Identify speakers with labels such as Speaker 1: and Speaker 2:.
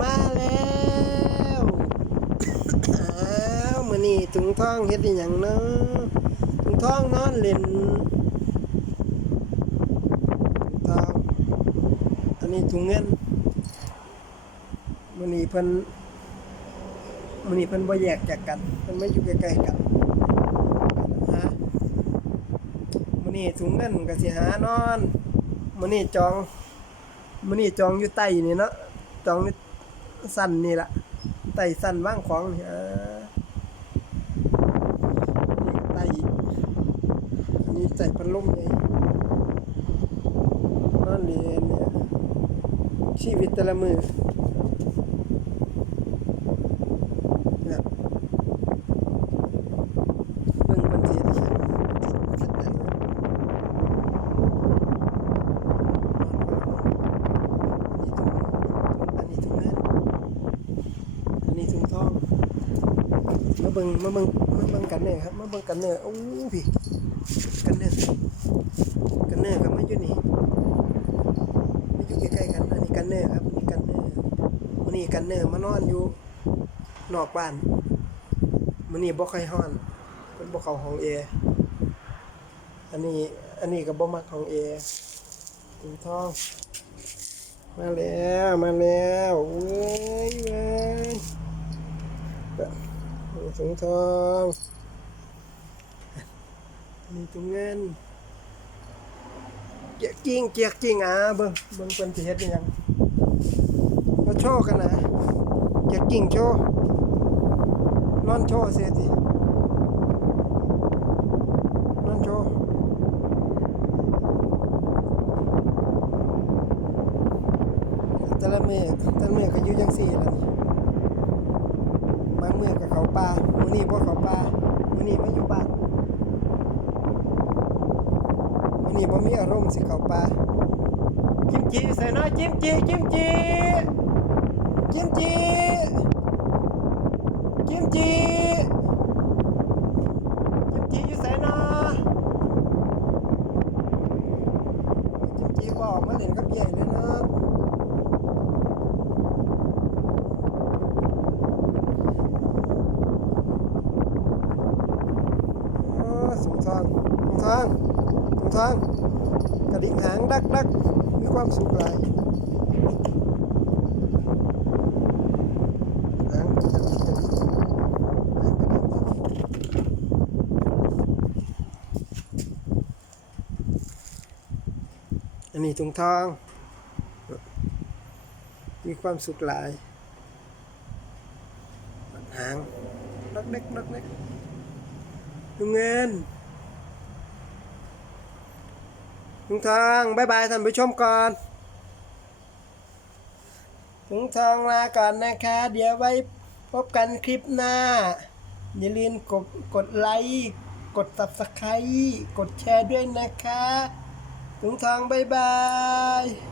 Speaker 1: มาแล้วอ้าวมือนี้ถุงทองเฮ็ดอีหยังเนาะถุงทองนอนเล่นถุงทองอันนี้ถุงเงินมือนี้เพิ่นมือนี้เพิ่นบ่แยกจากกันเพิ่นมาอยู่ใกล้ๆกันฮะมือนี้ถุงเงินก็สิหานอนมือนี้จองมื้อนี้จองอยู่ใต้นี่เนาะจองอยู่ สั้นนี่ละไต่สั้นวางของนี่อ่านี่ไต้อันนี้ใส่พัดลมใหญ่นเรียนเนี่ยชีวิตแต่ละมือเนี่ยเบิ่งบันทีเขียนคิดได้เลยอันนี้ถุงอันนี้ถุงเงินอันนี้ถุงทอง มา เบิ่งมาเบิ่งมาเบิ่งกันเน่ครับมาเบิ่งกันเน่โอ้พี่กันเน่กันเน่ครับมาอยู่นี่มาอยู่ใกล้ๆกันอันนี้กันเน่ครับอันนี้กันเน่มื้อนี้กันเน่มานอนอยู่นอกบ้านมื้อนี้บ่ค่อยฮ้อนเพิ่นบ่เข้าห้องแอร์อันนี้อันนี้ก็บ่มักห้องแอร์ถุงทอง มาแล้วมาแล้วเว้ย มี ถุงทองมีถุงเงินเกียกกิ้งเกียกกิ้งอะเบิ่งเบิ่งเพิ่นเฮ็ดยังมาโชว์กันนะเกียกกิ้งโชว์นอนโชว์เสียตินอนโชว์แต่ละเมื้อแต่ละเมื้อก็อยู่จังซี่แล่ะนี่ บางมื้อก็เข้าป่ามื้อนี้บ่เข้าป่ามื้อนี้มาอยู่บ้านมื้อนี้บ่มีอารมณ์สิเข้าป่ากิมจิใส่น้อยกิมจิกิมจิกิมจิกิมจิกิมจิอยู่ใส่น้อกิมจิบ่ออกมาเล่นกับใหญ่เลยเนาะ โอ้ สูงทางสูงทางสูงทางกระดิ่งหางดักดักมีความสุขหลายหางกระดิ่งกระดิ่งหางกอันนี้ถุงทองมีความสุขหลายหางดักเล็กดักเล็ก ลุงเงินลุงทองบายบายท่านผู้ชมก่อนลุงทองลาก่อนนะคะ เดี๋ยวไว้พบกันคลิปหน้า อย่าลืมกดกดไลค์กด subscribe กดแชร์ด้วยนะคะลุงทองบายบาย